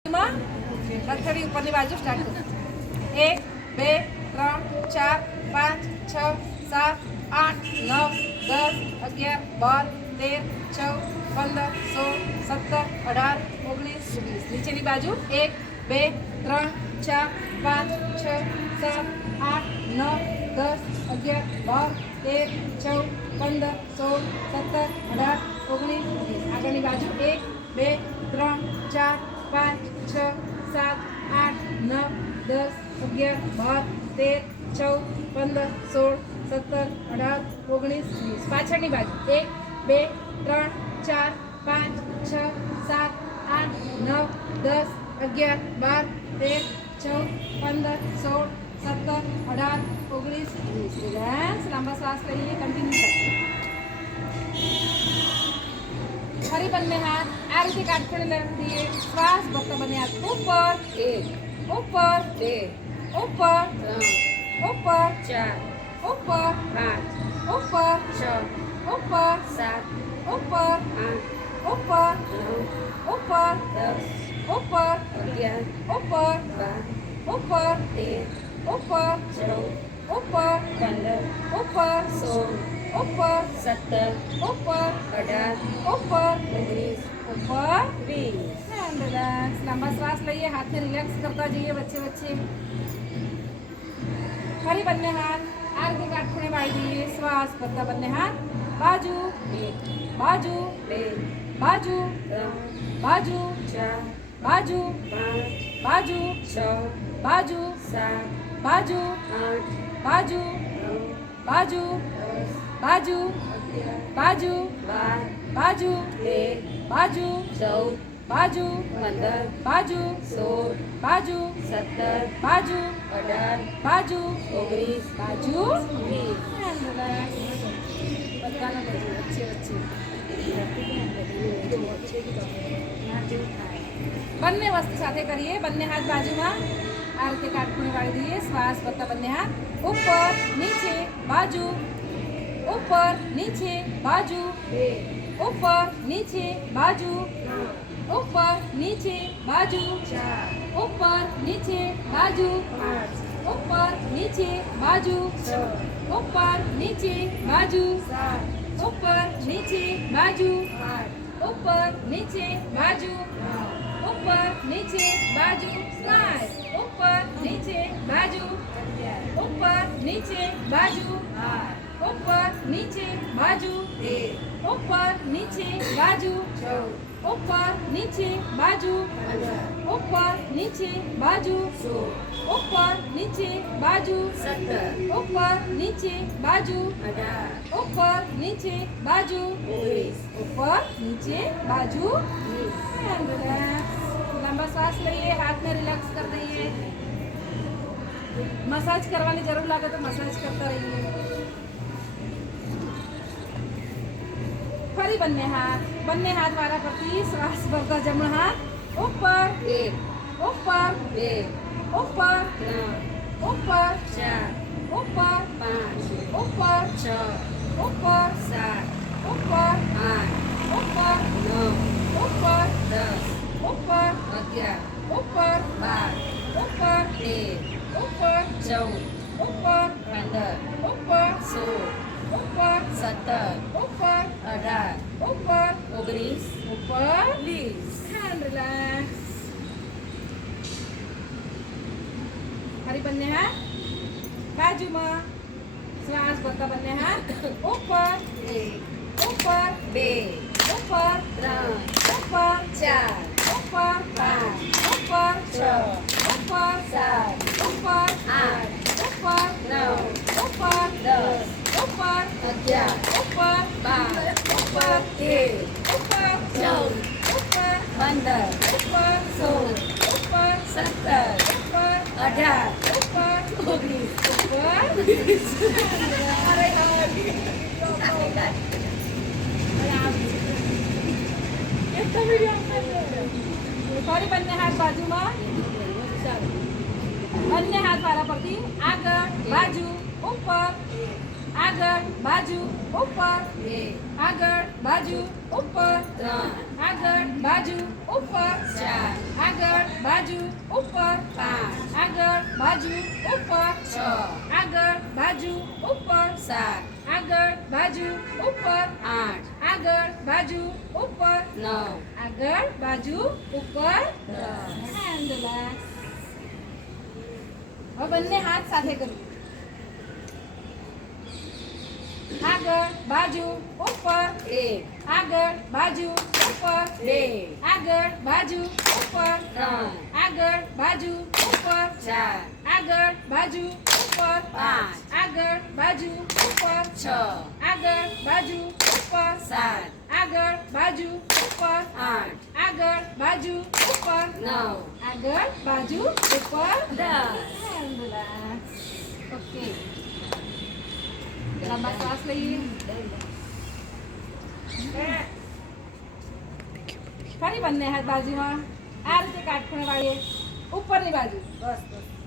હથેળી ઉપરની બાજુ સ્ટાર્ટ કરો. 1 2 3 4 5 6 7 8 9 10 11 12 13 14 15 16 17 18 19 નીચેની બાજુ 1 2 3 4 5 6 7 8 9 10 11 12 13 14 15 16 17 18 19 આગળની બાજુ 1 2 3 4 5 6 7 8 9 10 11 12 13 14 15 16 17 18 19 20 પાછળની બાજુ 1 2 3 4 5 6 7 8 9 10 11 12 13 14 15 16 17 18 19 20 રિલેક્સ. લાંબા શ્વાસ લઈએ. કન્ટિન્યુ કરીએ. ફરી બંને હાથ આ રીતે કાટખૂણે લઈ દઈએ. શ્વાસ ભરતા બંને હાથ ઉપર 1 ઉપર 2 ઉપર 3 ઉપર 4 ઉપર 5 ઉપર 6 ઉપર 7 ઉપર 8 ઉપર 9 ઉપર 10 ઉપર 11 ઉપર 12 ઉપર 13 ઉપર 14 ઉપર 15 ઉપર 16 ઉપર 17 ઉપર 18 ઉપર 19 ઉપર 20. રિલેક્સ. લાંબા શ્વાસ લઈએ. હાથને રિલેક્સ કરતા જઈએ વચ્ચે વચ્ચે. ફરી બંને હાથ આ રીતે કાટખૂણે વાળી દઈએ. શ્વાસ કરતા બંને હાથ બાજુ 1 બાજુ 2 બાજુ 3 બાજુ 4 બાજુ 5 બાજુ 6 બાજુ 7 બાજુ 8 બાજુ 9 બાજુ 10 બાજુ 11 બાજુ 12 બાજુ 13 બાજુ 14 બાજુ 15 બાજુ 16 બાજુ 17 બાજુ 18 બાજુ 19 બાજુ 20. બધાનો બાજુ વચ્ચે બંને વસ્તુ સાથે કરીએ. બંને હાથ બાજુમાં આ રીતે કાટખૂણે વાળી દઈએ. શ્વાસ કરતા બંને હાથ ઉપર નીચે બાજુ ઉપર નીચે બાજુ ઉપર નીચે બાજુ ઉપર નીચે બાજુ ઉપર નીચે બાજુ ઉપર નીચે બાજુ ઉપર નીચે બાજુ ઉપર નીચે બાજુ ઉપર નીચે બાજુ ઉપર નીચે બાજુ સ્માઈલ ઉપર નીચે બાજુ ઉપર નીચે બાજુ ઉપર નીચે બાજુ ઉપર નીચે બાજુ ઉપર નીચે બાજુ ઉપર નીચે બાજુ ઉપર નીચે બાજુ ઉપર નીચે બાજુ ઉપર નીચે બાજુ ઉપર નીચે બાજુ. લાંબા શ્વાસ લઈએ. હાથને રિલેક્સ કરી દઈએ. મસાજ કરવાની જરૂર લાગે તો મસાજ કરતા રહીએ. ફરી બંને હાથ વાળા પરથી શ્વાસ ભરતા જમણો હાથ ઉપર 1 ઉપર 2 ઉપર 3 ઉપર 4 ઉપર 5 ઉપર 6 ઉપર 7 ઉપર 8 ઉપર 9 ઉપર 10 ઉપર 11 ઉપર 12 ઉપર 13 ઉપર 14 ઉપર 15 ઉપર 16 ઉપર 17 ઉપર 18 ઉપર 19 ઉપર 20. રિલેક્સ. ફરી બંને હાથ બાજુમાં. શ્વાસ ભરતા બંને હાથ ઉપર 1 ઉપર 2 ઉપર 3 ઉપર 4 ઉપર 5 ઉપર 6 ઉપર 7 ઉપર 8 ઉપર 9 ઉપર 10 ઉપર 11 ઉપર 12 ઉપર 13 ઉપર 14 ઉપર 15 ઉપર 16 ઉપર 17 ઉપર 18 ઉપર 19 ફરી બંને હાથ બાજુમાં. બંને હાથ વાળા પરથી આગળ બાજુ ઉપર આગળ બાજુ ઉપર 2 આગળ બાજુ ઉપર 3 આગળ બાજુ ઉપર 4 આગળ બાજુ ઉપર 5 આગળ બાજુ ઉપર 6 આગળ બાજુ ઉપર 7 આગળ બાજુ ઉપર 8 આગળ બાજુ ઉપર 9 આગળ બાજુ ઉપર 10 And relax. હવે બંને હાથ સાથે કરીએ આગળ બાજુ ઉપર 1 આગળ બાજુ ઉપર 2 આગળ બાજુ ઉપર 3 આગળ બાજુ ઉપર 4 આગળ બાજુ ઉપર 5 આગળ બાજુ ઉપર 6 આગળ બાજુ ઉપર 7 આગળ બાજુ ઉપર 8 આગળ બાજુ ઉપર 9 આગળ બાજુ ઉપર 10 And relax. ઓકે લાંબા શ્વાસ લઈએ ફરી બંને હાથ બાજુમાં આ રીતે કાટખૂણે વાળીએ ઉપરની બાજુ બસ બસ